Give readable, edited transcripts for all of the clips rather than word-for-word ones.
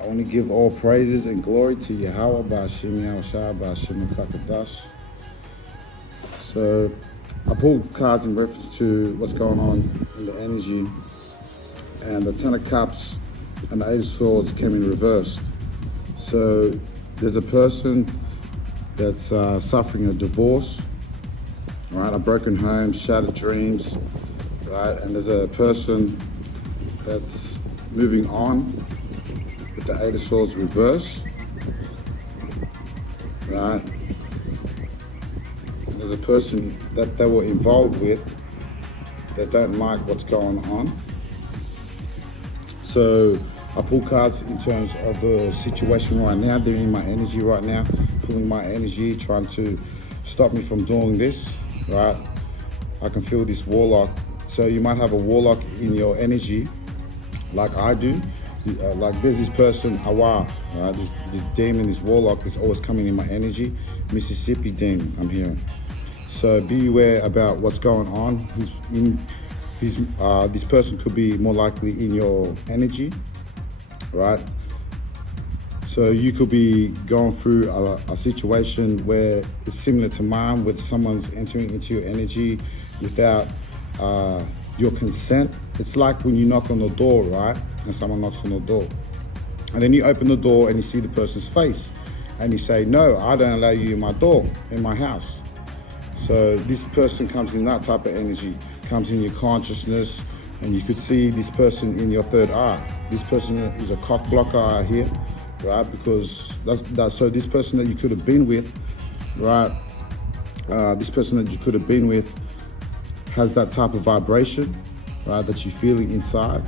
I want to give all praises and glory to Yahawah, Ba'ashim Yahushua, Ba'ashim Kakadash. So I pulled cards in reference to what's going on in the energy, and the Ten of Cups and the Eight of Swords came in reversed. So there's a person that's suffering a divorce, right? A broken home, shattered dreams, right? And there's a person that's moving on with the Eight of Swords reverse, right? And there's a person that they were involved with that don't like what's going on. So I pull cards in terms of the situation right now. They're in my energy right now, pulling my energy, trying to stop me from doing this, right? I can feel this warlock. So you might have a warlock in your energy, like I do. Like there's this person, Yahwah, right? This demon, this warlock is always coming in my energy. Mississippi demon, I'm hearing. So be aware about what's going on. This person could be more likely in your energy, right? So you could be going through a situation where it's similar to mine, where someone's entering into your energy without your consent. It's like when you knock on the door, right? And someone knocks on the door. And then you open the door and you see the person's face. And you say, no, I don't allow you in my door, in my house. So this person comes in that type of energy, comes in your consciousness, and you could see this person in your third eye. This person is a cock blocker eye here, right? Because so this person that you could have been with, right? This person that you could have been with has that type of vibration, right? That you're feeling inside,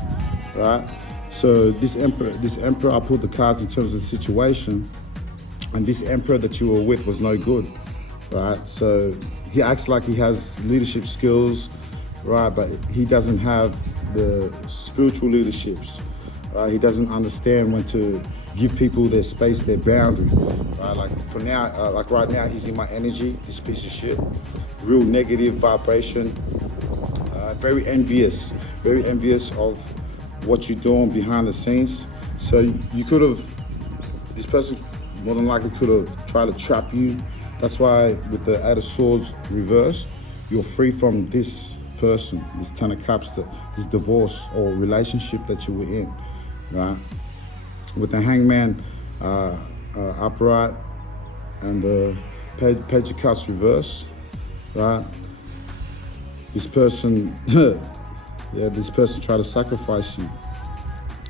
right? So this emperor, I pulled the cards in terms of the situation, and this emperor that you were with was no good, right? So he acts like he has leadership skills, right? But he doesn't have the spiritual leaderships, right? He doesn't understand when to give people their space, their boundary, right? Like for now, like right now, he's in my energy, this piece of shit. Real negative vibration, very envious of what you're doing behind the scenes. So you could have, this person more than likely could have tried to trap you. That's why with the Eight of Swords reversed, you're free from this person, this Ten of Cups, this divorce or relationship that you were in, right? With the Hangman upright and the Page of Cups reverse, right? This person, this person tried to sacrifice you.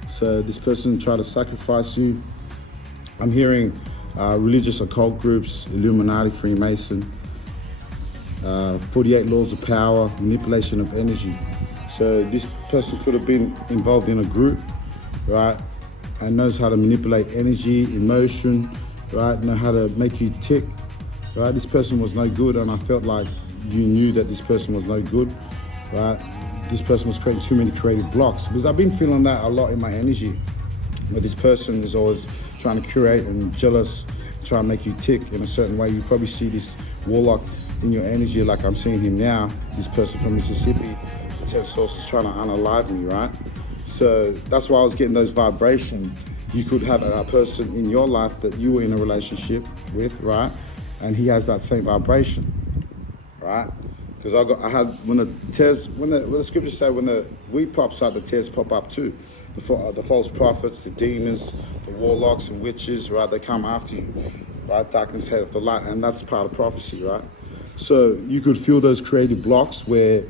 So this person tried to sacrifice you. I'm hearing religious occult groups, Illumanati, Freemason, 48 laws of power, manipulation of energy. So this person could have been involved in a group, right? And knows how to manipulate energy, emotion, right? Know how to make you tick, right? This person was no good, and I felt like you knew that this person was no good, right? This person was creating too many creative blocks, because I've been feeling that a lot in my energy. But this person is always trying to curate and jealous, trying to make you tick in a certain way. You probably see this warlock in your energy like I'm seeing him now, this person from Mississippi. The Ten Swords is trying to unalive me, right? So that's why I was getting those vibrations. You could have a person in your life that you were in a relationship with, right? And he has that same vibration, right? Because when the scriptures say when the wheat pops out, the tares pop up too. The false prophets, the demons, the warlocks and witches, right? They come after you, right? Darkness ahead of the light, and that's part of prophecy, right? So you could feel those creative blocks where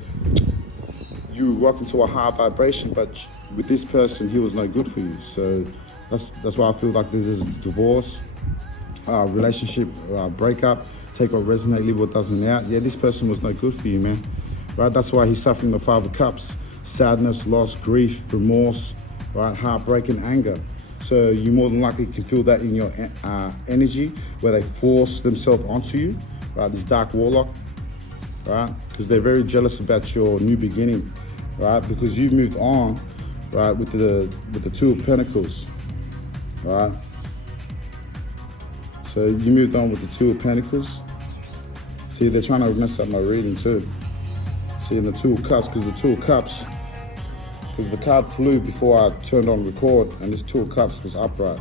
you rock into a high vibration, but with this person, he was no good for you. So that's why I feel like there's a divorce, relationship breakup. Take what resonates, leave what doesn't out. Yeah, this person was no good for you, man. Right? That's why he's suffering the Five of Cups. Sadness, loss, grief, remorse, right? Heartbreak and anger. So you more than likely can feel that in your energy, where they force themselves onto you, right? This dark warlock, right? Because they're very jealous about your new beginning, right? Because you've moved on, right, with the Two of Pentacles, right? So you moved on with the Two of Pentacles. See, they're trying to mess up my reading too. See, in the Two of Cups, because the Two of Cups because the card flew before I turned on record, and this Two of Cups was upright.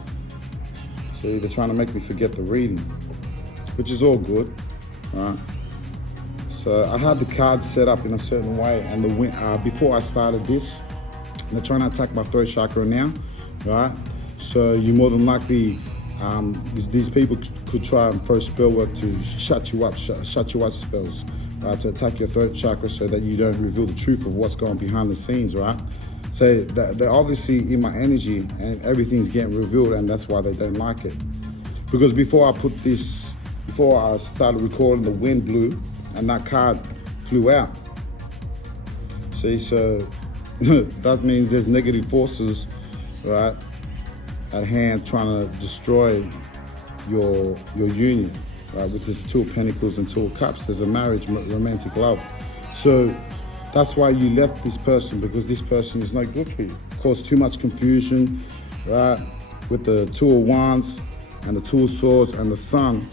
See, they're trying to make me forget the reading, which is all good, right? So I had the cards set up in a certain way, and before I started this, they're trying to attack my throat chakra now, right? So you more than likely, these people could try and throw spell work to shut you up spells, right? To attack your throat chakra so that you don't reveal the truth of what's going behind the scenes, right? So they're obviously in my energy and everything's getting revealed, and that's why they don't like it. Because before I started recording, the wind blew and that card flew out. See, so that means there's negative forces, right, at hand trying to destroy your union, right, with this Two of Pentacles and Two of Cups. There's a marriage, romantic love. So that's why you left this person, because this person is not good for you. Caused too much confusion, right, with the Two of Wands and the Two of Swords and the Sun,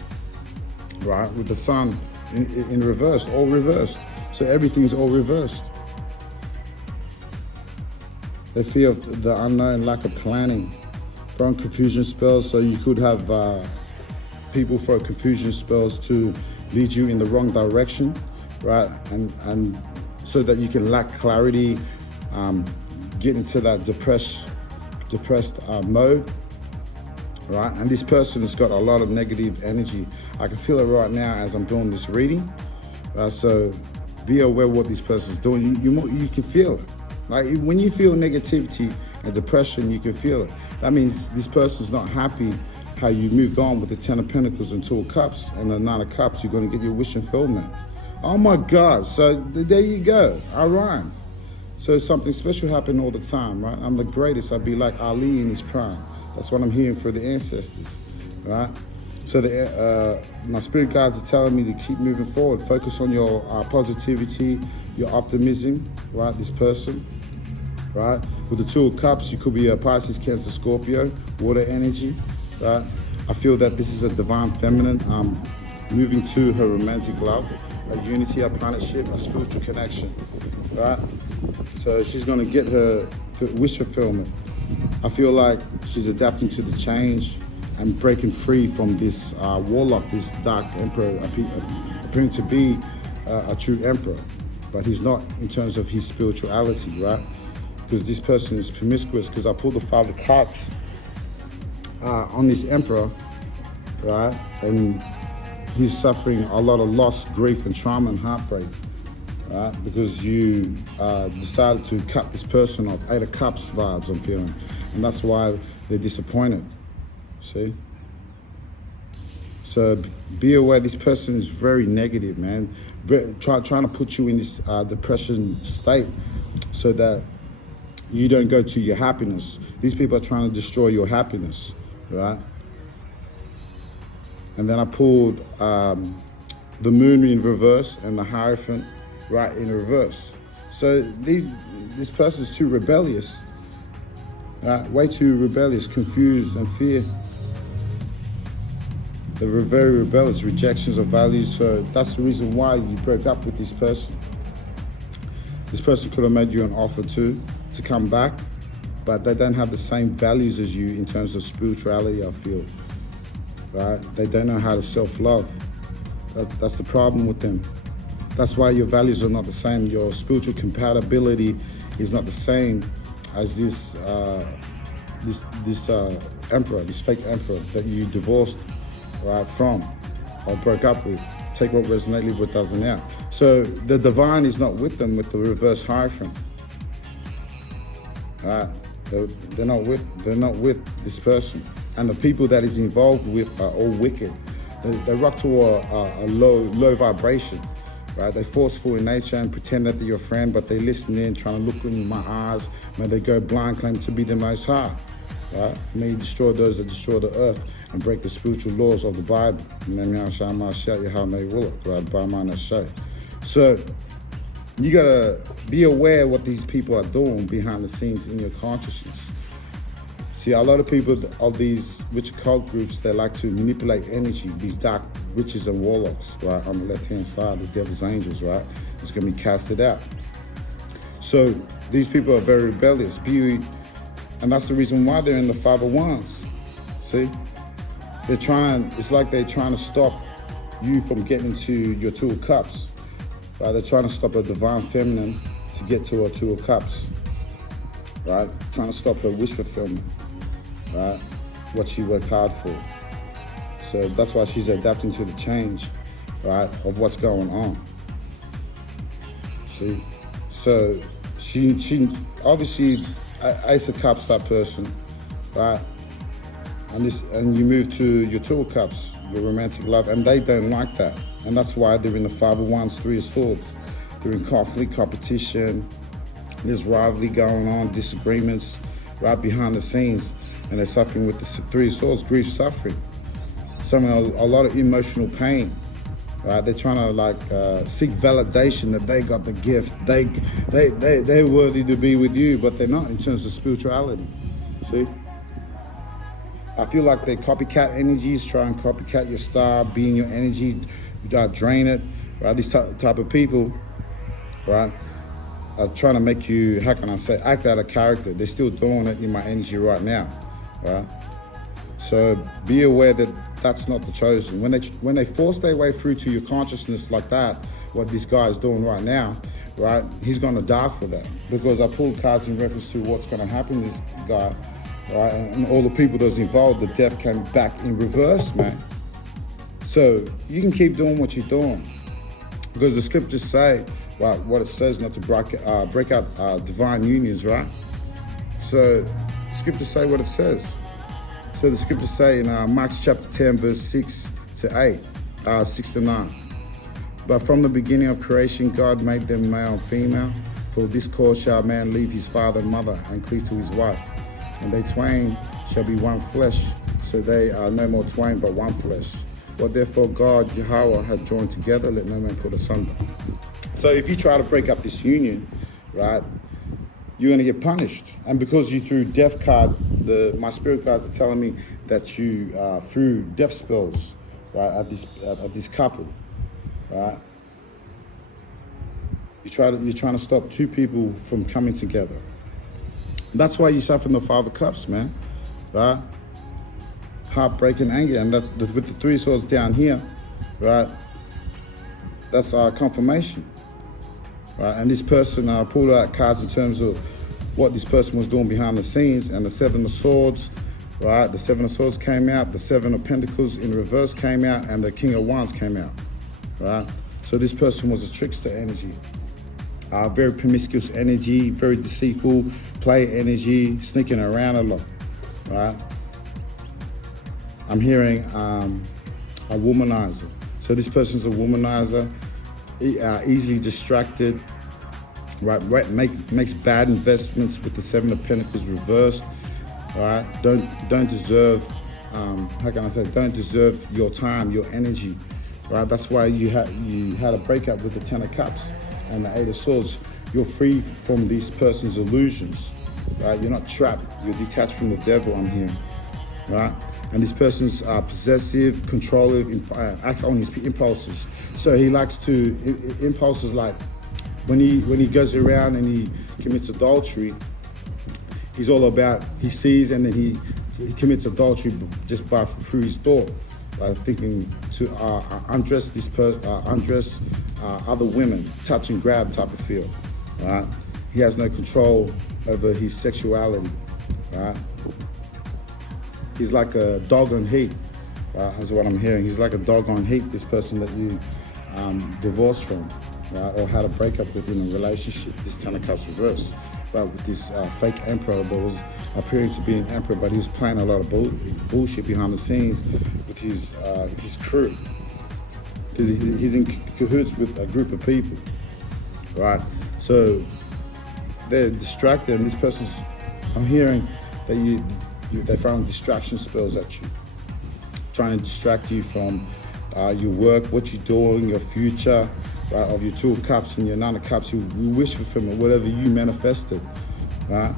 right, with the Sun in reverse, all reversed. So everything's all reversed. They fear of the unknown, lack of planning, throwing confusion spells. So you could have people throw confusion spells to lead you in the wrong direction, right? And so that you can lack clarity, get into that depressed mode, right? And this person has got a lot of negative energy. I can feel it right now as I'm doing this reading. So be aware what this person's doing. You can feel it. Like when you feel negativity and depression, you can feel it. That means this person's not happy how you moved on with the Ten of Pentacles and Two of Cups and the Nine of Cups. You're going to get your wish fulfillment. Oh my God. So there you go. I rhymed. So something special happened all the time, right? I'm the greatest. I'd be like Ali in his prime. That's what I'm hearing for the ancestors, right? So my spirit guides are telling me to keep moving forward. Focus on your positivity, your optimism, right? This person, right? With the Two of Cups, you could be a Pisces, Cancer, Scorpio, water energy, right? I feel that this is a divine feminine moving to her romantic love, a unity, a partnership, a spiritual connection, right? So she's going to get her wish fulfillment. I feel like she's adapting to the change and breaking free from this warlock, this dark emperor, appearing to be a true emperor, but he's not in terms of his spirituality, right? Because this person is promiscuous, because I pulled the Five of Cups on this emperor, right? And he's suffering a lot of loss, grief, and trauma and heartbreak, right? Because you decided to cut this person off. Eight of Cups vibes I'm feeling. And that's why they're disappointed, see? So be aware, this person is very negative, man. Trying to put you in this depression state so that you don't go to your happiness. These people are trying to destroy your happiness, right? And then I pulled the moon in reverse and the Hierophant right in reverse. So this person's too rebellious, way too rebellious, confused and fear. They were very rebellious, rejections of values. So that's the reason why you broke up with this person. This person could have made you an offer to come back, but they don't have the same values as you in terms of spirituality, I feel. Right? They don't know how to self-love. That's the problem with them. That's why your values are not the same. Your spiritual compatibility is not the same as this emperor, this fake emperor that you divorced, right, from or broke up with. Take what resonates, leave what doesn't out. So the divine is not with them with the reverse Hierophant. Right? They're not with this person. And the people that is involved with are all wicked. They rock to a low vibration, right? They're forceful in nature and pretend that they're your friend, but they listen in, trying to look in my eyes. May they go blind, claim to be the Most High, right? May you destroy those that destroy the earth and break the spiritual laws of the Bible. So you gotta be aware what these people are doing behind the scenes in your consciousness. See, a lot of people of these witch occult groups, they like to manipulate energy, these dark witches and warlocks, right? On the left-hand side, the devil's angels, right? It's gonna be casted out. So these people are very rebellious. And that's the reason why they're in the Five of Wands. See? It's like they're trying to stop you from getting to your Two of Cups. Right? They're trying to stop a divine feminine to get to her Two of Cups. Right? Trying to stop her wish fulfillment. Right? What she worked hard for. So that's why she's adapting to the change, right, of what's going on. See? So she obviously Ace of Cups, that person, right? And you move to your Two of Cups, your romantic love, and they don't like that. And that's why they're in the Five of Wands, Three of Swords. They're in conflict, competition, there's rivalry going on, disagreements, right behind the scenes. And they're suffering with the Three of Swords, grief, suffering. A lot of emotional pain, right? They're trying to seek validation that they got the gift. They're worthy to be with you, but they're not in terms of spirituality. See? I feel like they're copycat energies, try and copycat your star, be in your energy, drain it, right? These type of people, right, are trying to make you, how can I say, act out of character. They're still doing it in my energy right now, right? So be aware that that's not the chosen. When they force their way through to your consciousness like that, what this guy is doing right now, right, he's gonna die for that. Because I pulled cards in reference to what's gonna happen to this guy, right, and all the people that's involved, the death came back in reverse, man. So you can keep doing what you're doing. Because the scriptures say, right, what it says, not to break out divine unions, right? So the scriptures say what it says. So the scriptures say in Mark chapter 10, verse 6 to 8, 6 to 9. But from the beginning of creation, God made them male and female. For this cause shall a man leave his father and mother and cleave to his wife. And they twain shall be one flesh. So they are no more twain, but one flesh. What therefore God, Yahawah, had joined together, let no man put asunder. So if you try to break up this union, right, you're going to get punished. And because you threw death card, my spirit guides are telling me that you threw death spells, right, at this couple, right? You're trying to stop two people from coming together. That's why you suffer the Five of Cups, man, right? Heartbreak and anger, and that's with the Three of Swords down here, right? That's our confirmation. Right, and this person pulled out cards in terms of what this person was doing behind the scenes, and the Seven of Swords, right? The Seven of Swords came out, the Seven of Pentacles in reverse came out, and the King of Wands came out, right? So this person was a trickster energy, very promiscuous energy, very deceitful, play energy, sneaking around a lot, right? I'm hearing a womanizer. So this person's a womanizer. Easily distracted, right? Makes bad investments with the Seven of Pentacles reversed, right? Don't deserve, how can I say? Don't deserve your time, your energy, right? That's why you had a breakup with the Ten of Cups and the Eight of Swords. You're free from this person's illusions, right? You're not trapped. You're detached from the devil. I'm hearing, right? And this person's possessive, controlling, acts on his impulses. So he likes to, impulses like when he goes around and he commits adultery, he's all about, he sees and then he commits adultery just through his thought, thinking to undress other women, touch and grab type of feel, right? He has no control over his sexuality, right? He's like a dog on heat, that's what I'm hearing. He's like a dog on heat, this person that you divorced from, right? Or had a breakup with in a relationship, this Ten of Cups reverse, right? With this fake emperor that was appearing to be an emperor, but he was playing a lot of bullshit behind the scenes with his crew. Because he's in cahoots with a group of people, right? So they're distracted, and this person's, I'm hearing that they're throwing distraction spells at you, trying to distract you from your work, what you're doing, your future, right, of your Two of Cups and your Nine of Cups, your wish fulfillment, whatever you manifested, right?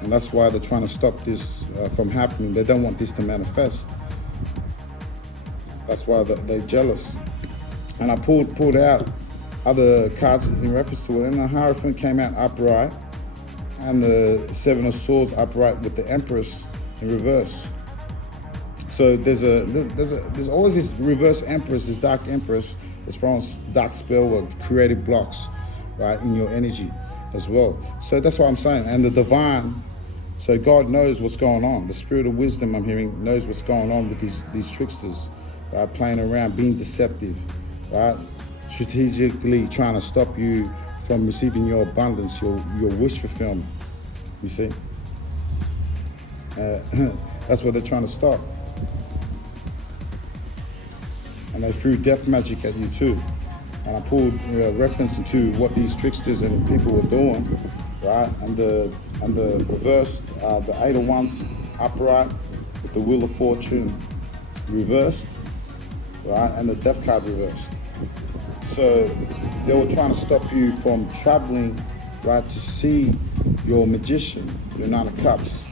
And that's why they're trying to stop this from happening. They don't want this to manifest. That's why they're jealous. And I pulled out other cards in reference to it. And the Hierophant came out upright, and the Seven of Swords upright with the Empress in reverse. So there's always this reverse Empress, this dark Empress, as far as dark spell work, creative blocks, right, in your energy as well. So that's what I'm saying. And the divine, so God knows what's going on. The spirit of wisdom, I'm hearing, knows what's going on with these tricksters, right, playing around, being deceptive, right, strategically trying to stop you from receiving your abundance, your wish fulfillment. You see? That's what they're trying to stop. And they threw death magic at you too. And I pulled reference into what these tricksters and people were doing, right? And the reverse, the Eight of Wands upright with the Wheel of Fortune reversed, right? And the Death card reversed. So they were trying to stop you from traveling, right, to see your Magician, your Nine of Cups,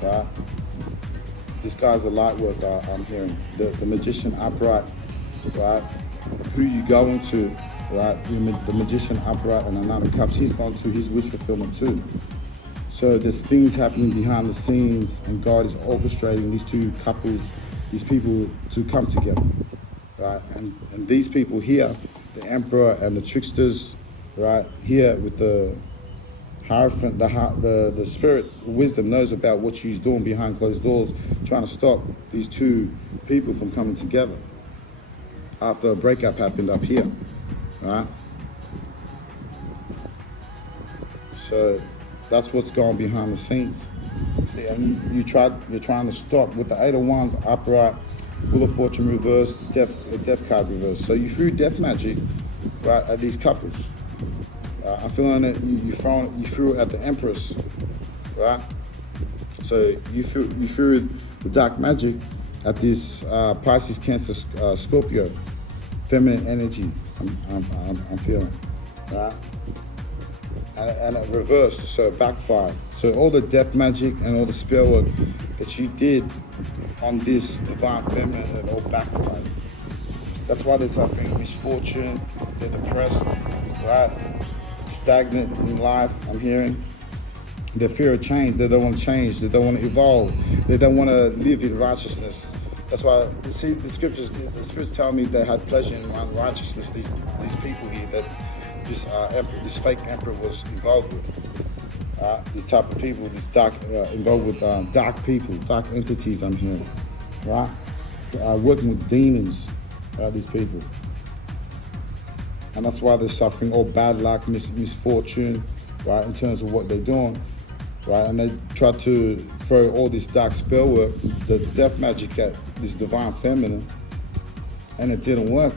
right? This guy's a light worker, I'm hearing. The Magician upright, right? Who you going to, right? The Magician upright and the Nine of Cups, he's gone to his wish fulfillment too. So there's things happening behind the scenes, and God is orchestrating these two couples, these people to come together, right? And these people here, the Emperor and the tricksters, right? Here with the Hierophant, the spirit wisdom knows about what she's doing behind closed doors, trying to stop these two people from coming together after a breakup happened up here, right? So that's what's going behind the scenes. See, and you're trying to stop with the Eight of Wands upright, Wheel of Fortune reversed, death card reversed. So you threw death magic, right, at these couples. I'm feeling that you threw it at the Empress, right? So you threw the dark magic at this Pisces, Cancer, Scorpio, feminine energy. I'm feeling, right? And it reversed, so it backfired. So all the death magic and all the spell work that you did on this divine feminine, it all backfired. That's why they're suffering misfortune, they're depressed, right? Stagnant in life, I'm hearing. They fear of change, they don't want to change, they don't want to evolve, they don't want to live in righteousness. That's why, you see, the scriptures tell me they had pleasure in unrighteousness, these people here that this fake emperor was involved with. These type of people, this dark, involved with dark people, dark entities, I'm hearing, right? Working with demons, these people. And that's why they're suffering all bad luck, misfortune, right, in terms of what they're doing, right? And they try to throw all this dark spell work, the death magic at this divine feminine, and it didn't work.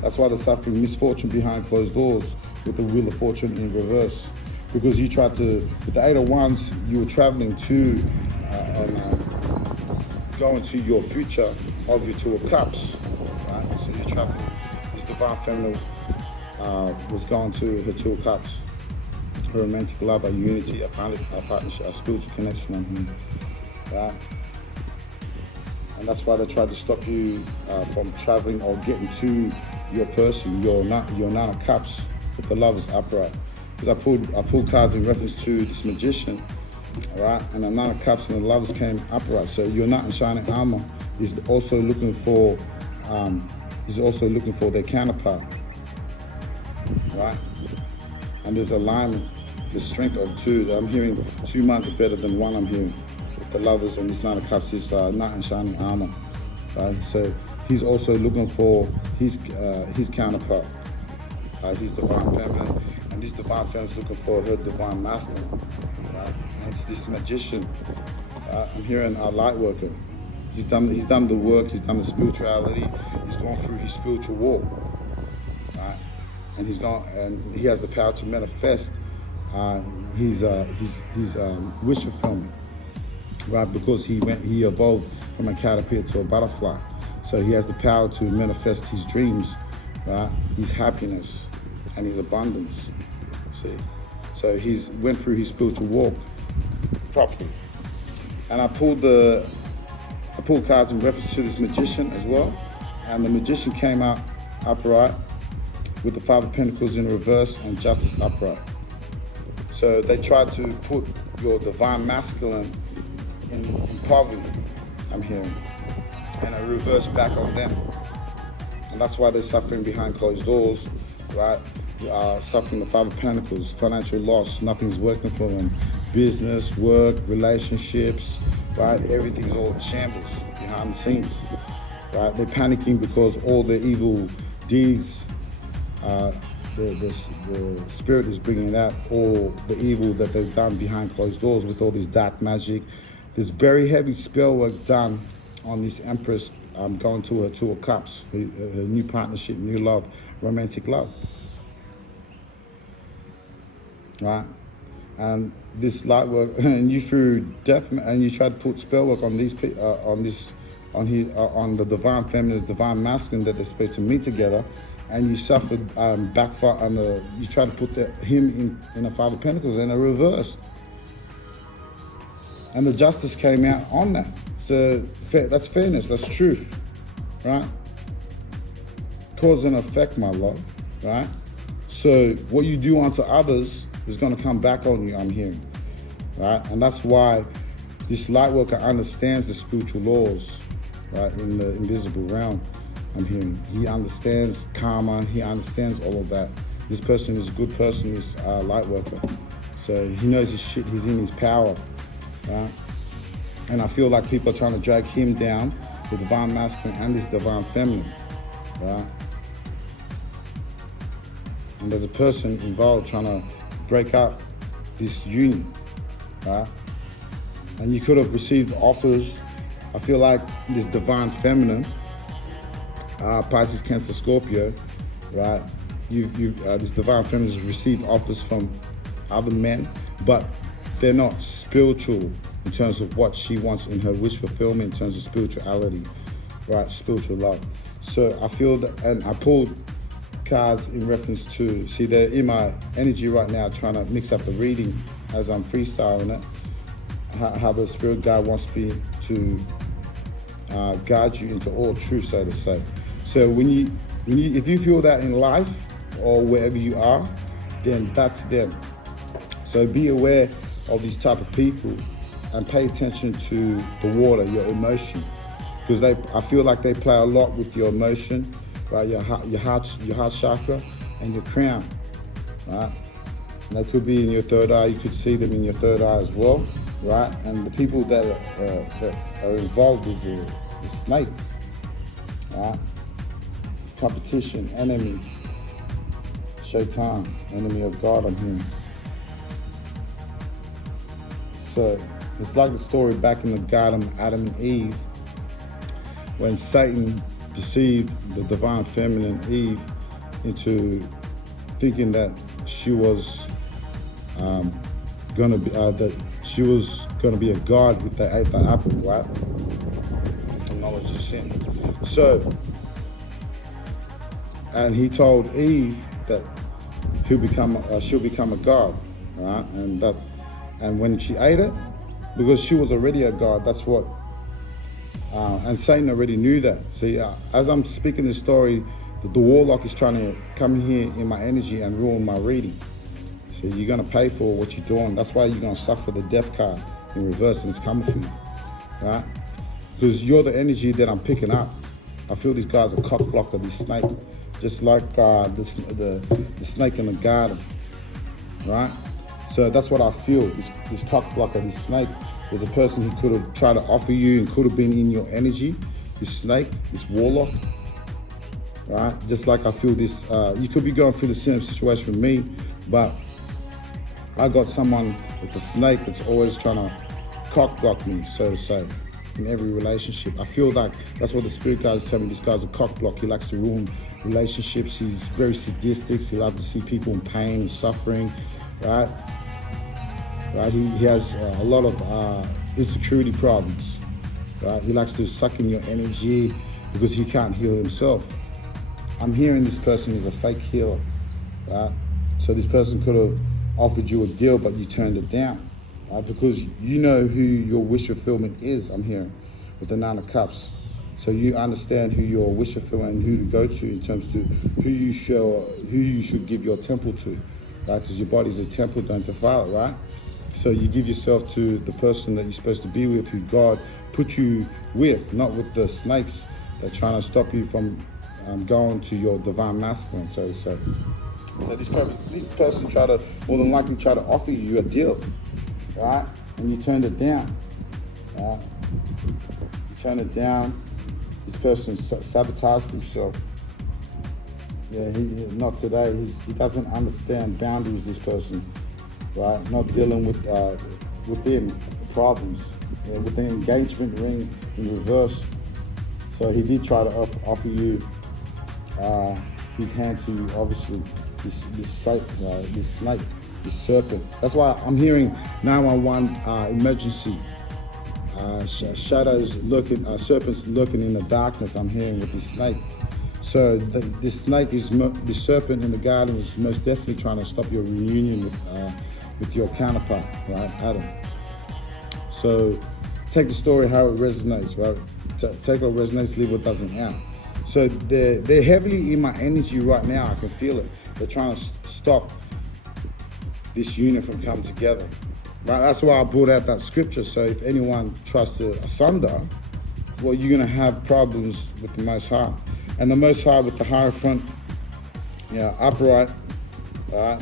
That's why they're suffering misfortune behind closed doors with the Wheel of Fortune in reverse. Because you tried to, with the Eight of Wands, you were traveling to going to your future of your Two of Cups, right? So you're traveling, this divine feminine was going to her Two of Cups, her romantic love, a unity, a partnership, a spiritual connection on him, right? And that's why they tried to stop you from traveling or getting to your person, your Nine of Cups, with the Lovers upright. Because I pulled cards in reference to this Magician, all right? And the Nine of Cups and the Lovers came upright. So your Knight in Shining Armor is also looking for their counterpart, right? And there's alignment, there's strength of two. I'm hearing 2 minds are better than one. I'm hearing with the Lovers and this Nine of Cups is Knight in Shining Armor, right? So he's also looking for his counterpart, his divine feminine, and this divine feminine is looking for her divine masculine, right? And it's this Magician. I'm hearing a light worker. He's done the work. He's done the spirituality. He's gone through his spiritual walk, right? And he has the power to manifest his wish fulfillment, right? Because he evolved from a caterpillar to a butterfly, so he has the power to manifest his dreams, right? His happiness and his abundance. See, so he's went through his spiritual walk properly. And I pulled cards in reference to this Magician as well, and the Magician came out upright, with the Five of Pentacles in reverse and Justice upright. So they tried to put your divine masculine in poverty, I'm hearing, and it reversed back on them. And that's why they're suffering behind closed doors, right? Suffering the Five of Pentacles, financial loss, nothing's working for them. Business, work, relationships, right? Everything's all in shambles behind the scenes, right? They're panicking because all the evil deeds, the spirit is bringing out all the evil that they've done behind closed doors with all this dark magic. There's very heavy spell work done on this Empress going to her Two of Cups, her new partnership, new love, romantic love, right? And this light work, and you threw death, and you tried to put spell work on these, on the divine feminine, divine masculine that they're supposed to meet together, and you suffered backfire on you tried to put him in a Five of Pentacles, and it reversed, and the justice came out on that. So that's fairness, that's truth, right? Cause and effect, my love, right? So what you do unto others is going to come back on you, I'm hearing, right? And that's why this light worker understands the spiritual laws, right, in the invisible realm, I'm hearing. He understands karma, he understands all of that. This person is a good person, this light worker. So he knows his shit, he's in his power, right? And I feel like people are trying to drag him down, the divine masculine and this divine feminine, right? And there's a person involved trying to break up this union, right? And you could have received offers. I feel like this divine feminine, Pisces, Cancer, Scorpio, right? This divine feminine has received offers from other men, but they're not spiritual in terms of what she wants in her wish fulfillment, in terms of spirituality, right? Spiritual love. So I feel that, and I pulled cards in reference to, see, they're in my energy right now trying to mix up the reading as I'm freestyling it, how the spirit guide wants to guide you into all truth, so to say. So if you feel that in life or wherever you are, then that's them. So be aware of these type of people and pay attention to the water, your emotion, because I feel like they play a lot with your emotion, right? Your heart chakra and your crown, right? And they could be in your third eye. You could see them in your third eye as well, right? And the people that are involved is the snake, right? Competition, enemy, Shaitan, enemy of God, I'm hearing. So it's like the story back in the garden of Adam and Eve, when Satan deceived the divine feminine Eve into thinking that she was gonna be a god if they ate the apple, right? The knowledge of sin. So, and he told Eve that she'll become a god, right? And when she ate it, because she was already a god, that's what. And Satan already knew that. See, as I'm speaking this story, the warlock is trying to come here in my energy and ruin my reading. So you're going to pay for what you're doing. That's why you're going to suffer the death card in reverse, and it's coming for you, right? Because you're the energy that I'm picking up. I feel these guys are cock blocker, this snake, just like the snake in the garden, right? So that's what I feel, this cock blocker, this snake. There's a person who could have tried to offer you and could have been in your energy, this snake, this warlock, right? Just like I feel this, you could be going through the same situation with me, but I got someone that's a snake that's always trying to cock block me, so to say, in every relationship. I feel like that's what the spirit guys tell me. This guy's a cock block. He likes to ruin relationships. He's very sadistic. He loves to see people in pain and suffering, right? Right, he has a lot of insecurity problems, right? He likes to suck in your energy because he can't heal himself. I'm hearing this person is a fake healer, right? So this person could have offered you a deal, but you turned it down, right? Because you know who your wish fulfillment is, I'm hearing, with the Nine of Cups. So you understand who you're worshipful and who to go to in terms of who you should give your temple to, right? Because your body's a temple, don't defile it, right? So you give yourself to the person that you're supposed to be with, who God put you with, not with the snakes that are trying to stop you from going to your divine masculine, so to say. So this person more than likely try to offer you a deal, right? And you turned it down, right? You turn it down. This person sabotaged himself. Yeah, not today. He doesn't understand boundaries, this person, right? Not dealing with within problems. Yeah, with the engagement ring in reverse. So he did try to offer you his hand to, obviously, this snake, this serpent. That's why I'm hearing 911 emergency. Shadows lurking, serpents lurking in the darkness. I'm hearing with this snake. So this snake is the serpent in the garden is most definitely trying to stop your reunion with your counterpart, right, Adam. So take the story how it resonates, right? Take what resonates, leave what doesn't out. So they're heavily in my energy right now. I can feel it. They're trying to stop this union from coming together. Right? That's why I brought out that scripture. So if anyone tries to asunder, well, you're going to have problems with the Most High. And the Most High with the Hierophant, upright, right?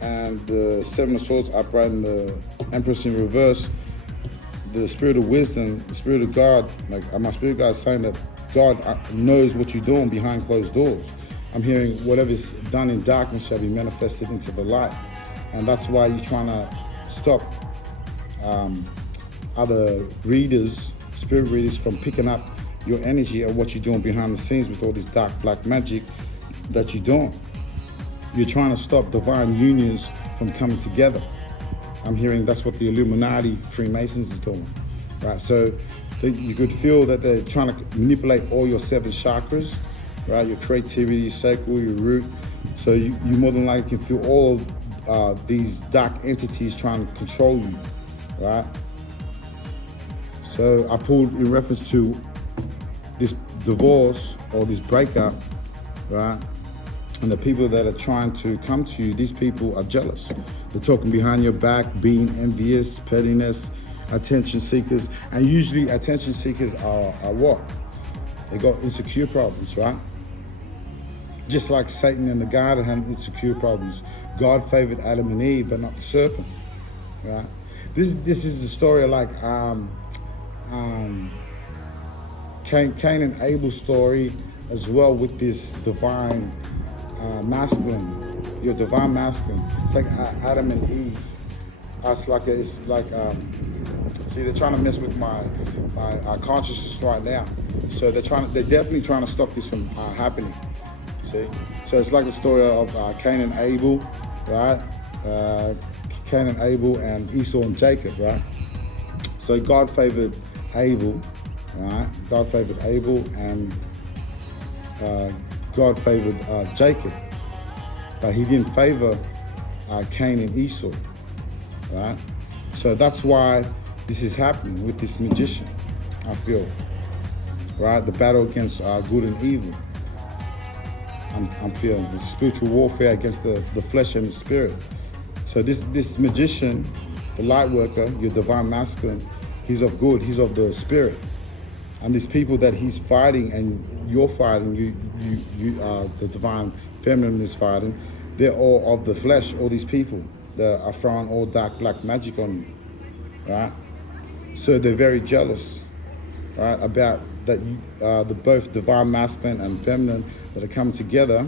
And the Seven of Swords upright and the Empress in reverse. The Spirit of Wisdom, the Spirit of God, like my Spirit guide is saying that God knows what you're doing behind closed doors. I'm hearing whatever's done in darkness shall be manifested into the light. And that's why you're trying to stop other readers, spirit readers, from picking up your energy and what you're doing behind the scenes with all this dark black magic that you're doing. You're trying to stop divine unions from coming together. I'm hearing that's what the Illumanati, Freemasons is doing, right? So you could feel that they're trying to manipulate all your 7 chakras, right? Your creativity, your sacral, your root. So you more than likely can feel all these dark entities trying to control you, right? So I pulled in reference to this divorce or this breakup, right? And the people that are trying to come to you, these people are jealous. They're talking behind your back, being envious, pettiness, attention seekers. And usually attention seekers are what? They got insecure problems, right? Just like Satan in the garden had insecure problems. God favored Adam and Eve, but not the serpent, right? This is the story of like Cain and Abel's story as well, with this divine masculine, your divine masculine. It's like Adam and Eve. See, they're trying to mess with my consciousness right now. So they're definitely trying to stop this from happening. See, so it's like the story of Cain and Abel, right? Cain and Abel and Esau and Jacob, right? So God favored Abel, right? God favored Abel and God favored Jacob, but he didn't favor Cain and Esau, right? So that's why this is happening with this magician, I feel, right? The battle against good and evil. I'm feeling this spiritual warfare against the flesh and the spirit. So this magician, the light worker, your divine masculine, he's of good, he's of the spirit. And these people that he's fighting and you're fighting, the divine feminine is fighting, they're all of the flesh, all these people that are throwing all dark black magic on you, right? So they're very jealous, right, about that the both divine masculine and feminine that are coming together,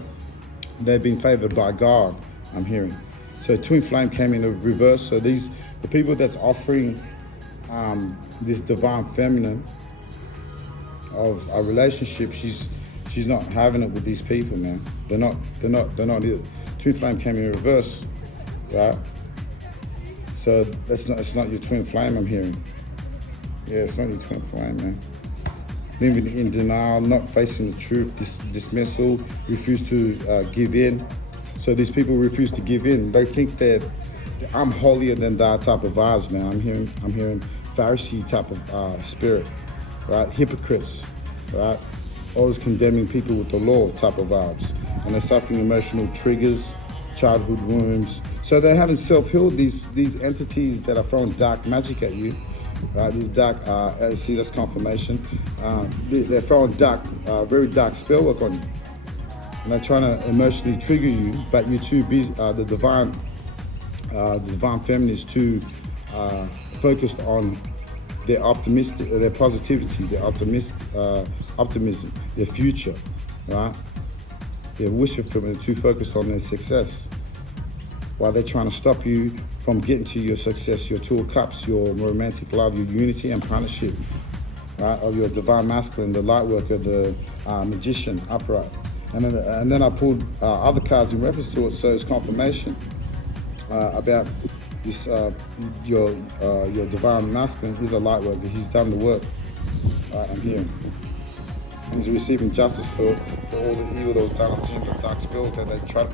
they've been favored by God, I'm hearing. So twin flame came in the reverse. So the people that's offering this divine feminine of a relationship, she's not having it with these people, man. They're not either. Twin flame came in reverse, right? So it's not your twin flame I'm hearing. Yeah, it's not your twin flame, man. Living in denial, not facing the truth, dismissal, refuse to give in. So these people refuse to give in. They think that I'm holier than thou type of vibes, man. I'm hearing Pharisee type of spirit, right? Hypocrites. right? Always condemning people with the law type of vibes. And they're suffering emotional triggers, childhood wounds. So they're having self-healed, these entities that are throwing dark magic at you, right? These dark, see, that's confirmation. They're throwing dark, very dark spell work on you. And they're trying to emotionally trigger you, but you're too busy, the divine feminine is too focused on their their positivity, their optimism, their future, right? Their wish fulfillment, too focused on their success. While they're trying to stop you from getting to your success, your Two of Cups, your romantic love, your unity and partnership, right? Of your divine masculine, the light worker, the magician, upright. And then I pulled other cards in reference to it, so it's confirmation about this. Your divine masculine is a light worker. He's done the work. I'm hearing. He's receiving justice for all the evil that was done to him, the dark spells that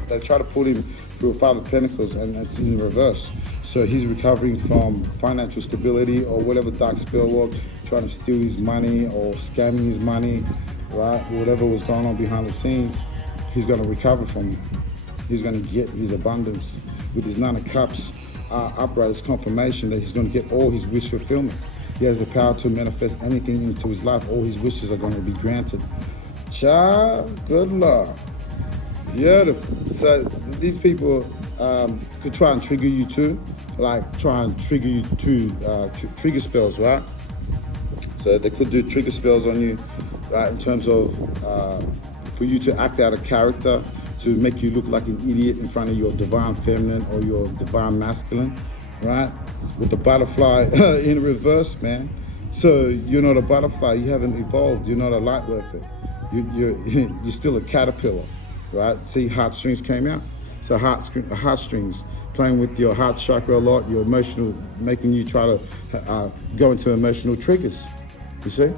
they try to put him through a Five of Pentacles, and it's in reverse. So he's recovering from financial stability or whatever dark spell was, trying to steal his money or scamming his money, right? Whatever was going on behind the scenes, he's going to recover from it. He's going to get his abundance with his Nine of Cups upright. It's confirmation that he's going to get all his wish fulfillment. He has the power to manifest anything into his life. All his wishes are going to be granted. Child, good luck. Beautiful. So these people could try and trigger you too, like try and trigger you to trigger spells, right? So they could do trigger spells on you, right? In terms of for you to act out of character, to make you look like an idiot in front of your divine feminine or your divine masculine, right? With the butterfly in reverse, man. So you're not a butterfly. You haven't evolved. You're not a light worker. You're still a caterpillar, right? See, heartstrings came out. So heartstrings, playing with your heart chakra a lot, your emotional, making you try to go into emotional triggers, you see?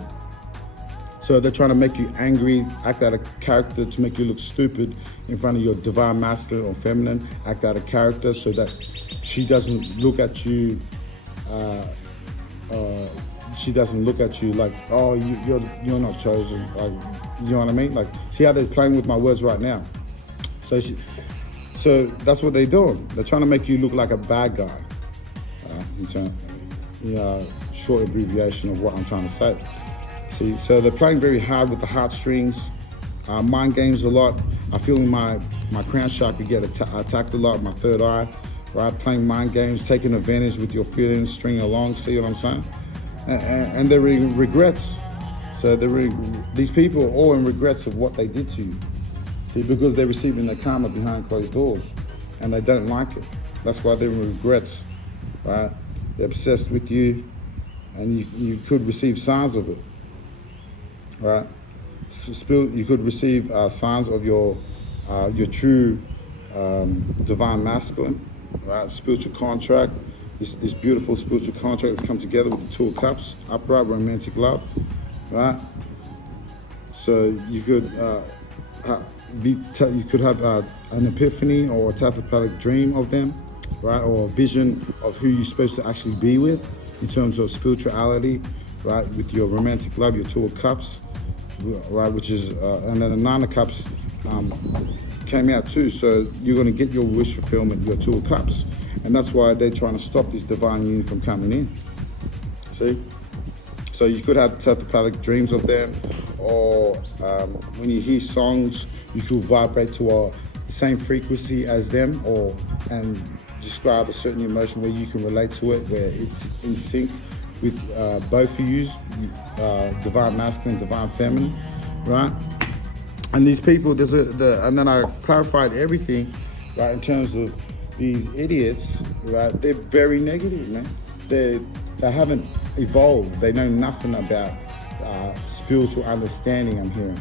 So they're trying to make you angry, act out of character to make you look stupid in front of your divine masculine or feminine, act out of character so that she doesn't look at you. She doesn't look at you like, oh, you're not chosen. Like, you know what I mean? Like, see how they're playing with my words right now. So that's what they're doing. They're trying to make you look like a bad guy. Short abbreviation of what I'm trying to say. See, so they're playing very hard with the heartstrings, mind games a lot. I feel my crown chakra get attacked a lot, my third eye. Right, playing mind games, taking advantage with your feelings, stringing along, see what I'm saying? And they're in regrets. So these people are all in regrets of what they did to you. See, because they're receiving the karma behind closed doors and they don't like it. That's why they're in regrets, right? They're obsessed with you and you could receive signs of it, right? You could receive signs of your true divine masculine. Right, spiritual contract, this beautiful spiritual contract that's come together with the Two of Cups, upright romantic love, right? So you could you could have an epiphany or a telepathic dream of them, right? Or a vision of who you're supposed to actually be with in terms of spirituality, right? With your romantic love, your Two of Cups, right? Which is and then the Nine of Cups. Came out too, so you're going to get your wish fulfillment, your Two of Cups, and that's why they're trying to stop this divine union from coming in. See, so you could have telepathic dreams of them, or when you hear songs, you could vibrate to the same frequency as them, and describe a certain emotion where you can relate to it, where it's in sync with both of you, divine masculine, divine feminine, right? And these people, and then I clarified everything, right, in terms of these idiots, right? They're very negative, man. They haven't evolved. They know nothing about spiritual understanding, I'm hearing.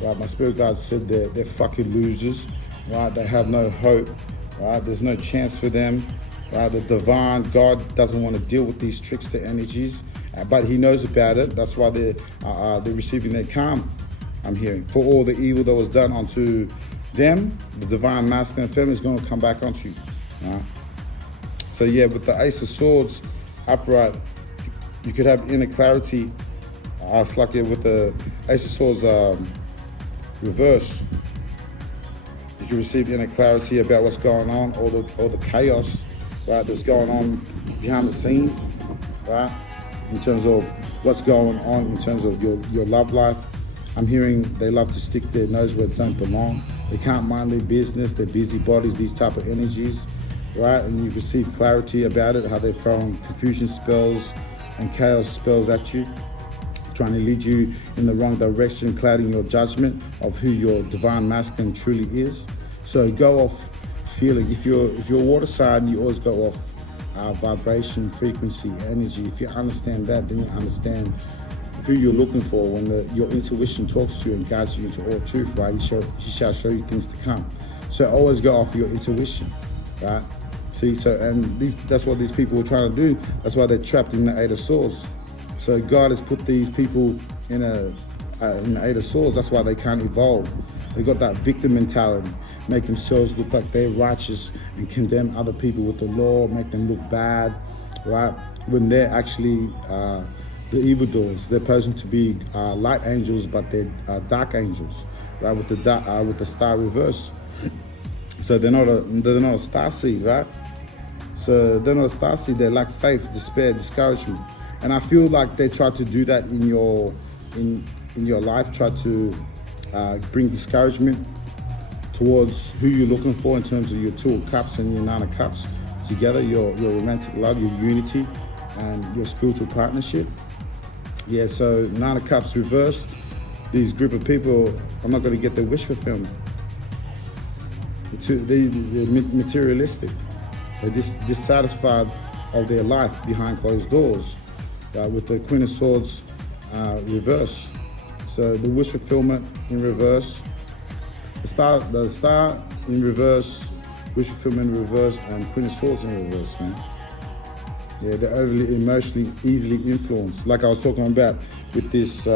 Right, my spirit guide said they're fucking losers, right? They have no hope, right? There's no chance for them, right? The divine God doesn't want to deal with these trickster energies, but he knows about it. That's why they're receiving their karma. I'm hearing, for all the evil that was done onto them, the divine masculine and feminine is going to come back onto you. So yeah, with the Ace of Swords upright, you could have inner clarity It's like with the Ace of Swords reverse. You can receive inner clarity about what's going on, all the chaos, right, that's going on behind the scenes, right, in terms of what's going on in terms of your love life. I'm hearing they love to stick their nose where it don't belong. They can't mind their business, they're busybodies, these type of energies, right? And you receive clarity about it, how they're throwing confusion spells and chaos spells at you, trying to lead you in the wrong direction, clouding your judgment of who your divine masculine truly is. So go off feeling. If you're water sign, you always go off vibration, frequency, energy. If you understand that, then you understand who you're looking for when your intuition talks to you and guides you into all truth, right? He shall show you things to come. So always go off your intuition, right? See, that's what these people are trying to do. That's why they're trapped in the Eight of Swords. So God has put these people in the Eight of Swords. That's why they can't evolve. They got that victim mentality, make themselves look like they're righteous and condemn other people with the law, make them look bad, right? When they're actually the evildoers. They're posing to be light angels, but they're dark angels, right? With the star reverse. So they're not a star seed, right? So they're not a star seed. They lack faith, despair, discouragement, and I feel like they try to do that in your life. Try to bring discouragement towards who you're looking for in terms of your Two of Cups and your Nine of Cups together. Your romantic love, your unity, and your spiritual partnership. Yeah. So Nine of Cups reversed. These group of people are not going to get their wish fulfillment. They're materialistic. They're dissatisfied of their life behind closed doors, with the Queen of Swords reverse. So the wish fulfillment in reverse, the star in reverse, wish fulfillment in reverse, and Queen of Swords in reverse, man. Yeah, they're overly emotionally, easily influenced. Like I was talking about with this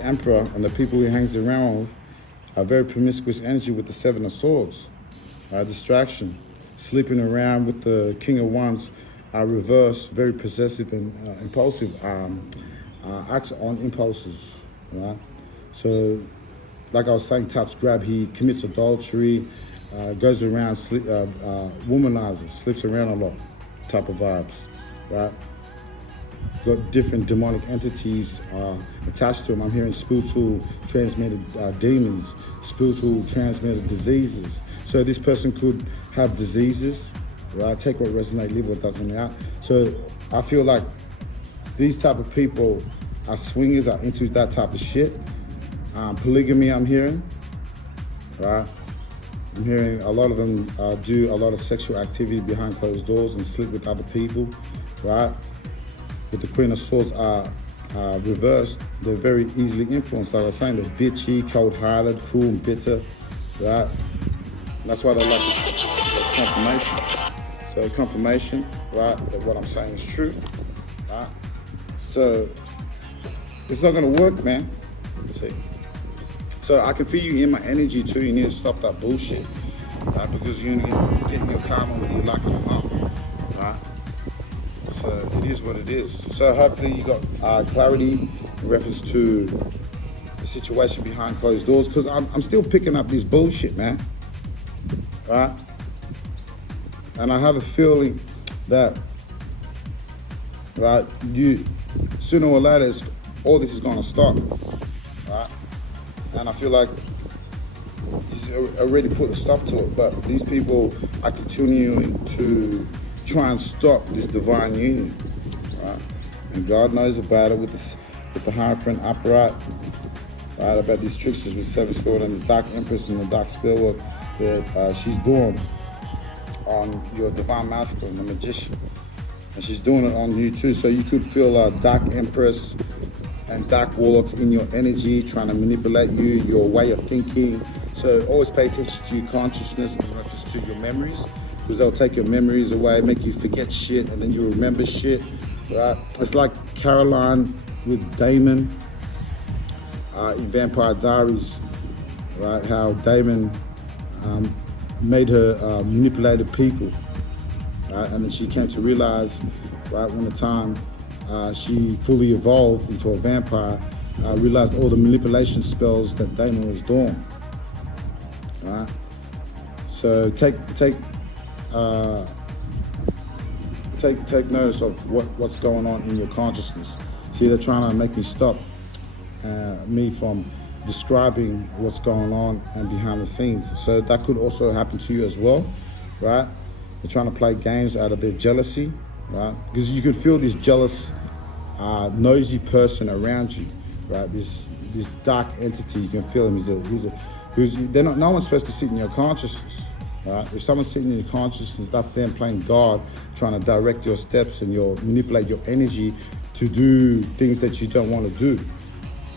Emperor and the people he hangs around with. A very promiscuous energy with the Seven of Swords, distraction, sleeping around with the King of Wands, reverse, very possessive and impulsive, acts on impulses, right? So, like I was saying, touch, grab, he commits adultery, goes around, womanizes, sleeps around a lot, type of vibes, right? Got different demonic entities attached to him. I'm hearing spiritual transmitted demons, spiritual transmitted diseases. So this person could have diseases, right? Take what resonates, leave what doesn't out. So I feel like these type of people are swingers, are into that type of shit. Polygamy, I'm hearing, right? I'm hearing a lot of them do a lot of sexual activity behind closed doors and sleep with other people, right? With the Queen of Swords are reversed, they're very easily influenced. Like I was saying, they're bitchy, cold-hearted, cruel and bitter, right? And that's why they like this confirmation. So confirmation, right, that what I'm saying is true, right? So it's not gonna work, man. See? So I can feel you in my energy too. You need to stop that bullshit, right? Because you're getting your karma whether you like it or not, right? So it is what it is. So hopefully you got clarity in reference to the situation behind closed doors, because I'm still picking up this bullshit, man, right? And I have a feeling that, right, sooner or later, all this is gonna stop, right? And I feel like he's already put a stop to it, but these people are continuing to try and stop this divine union, right? And God knows about it with the Hierophant upright, right? About these tricksters with Seven Sword and this Dark Empress and the Dark spell work that she's doing on your divine masculine, the magician, and she's doing it on you too. So you could feel Dark Empress and Dark Warlocks in your energy, trying to manipulate you, your way of thinking. So always pay attention to your consciousness in reference to your memories, because they'll take your memories away, make you forget shit, and then you remember shit, right? It's like Caroline with Damon in Vampire Diaries, right? How Damon made her manipulated people, right? And then she came to realize, right, when the time she fully evolved into a vampire, realized all the manipulation spells that Damon was doing. Right? So take notice of what's going on in your consciousness. See, they're trying to make me stop me from describing what's going on and behind the scenes. So that could also happen to you as well, right? They're trying to play games out of their jealousy, right? Because you could feel this jealous, nosy person around you, right? This dark entity, you can feel him. No one's supposed to sit in your consciousness, right? If someone's sitting in your consciousness, that's them playing God, trying to direct your steps and manipulate your energy to do things that you don't want to do,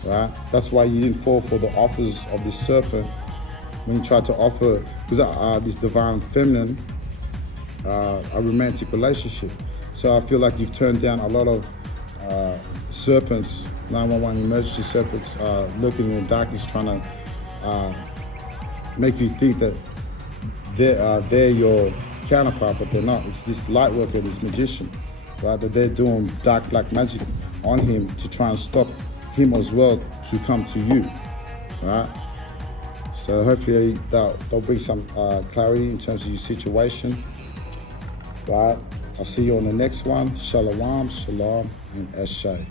right? That's why you didn't fall for the offers of this serpent when you tried to offer this divine feminine a romantic relationship. So I feel like you've turned down a lot of serpents, 911 emergency serpents, looking in the darkness, trying to make you think that they're your counterpart, but they're not. It's this light worker, this magician, right? That they're doing dark black magic on him to try and stop him as well to come to you, right? So hopefully they'll bring some clarity in terms of your situation, right? I'll see you on the next one. Shalom, shalom, and Eshay.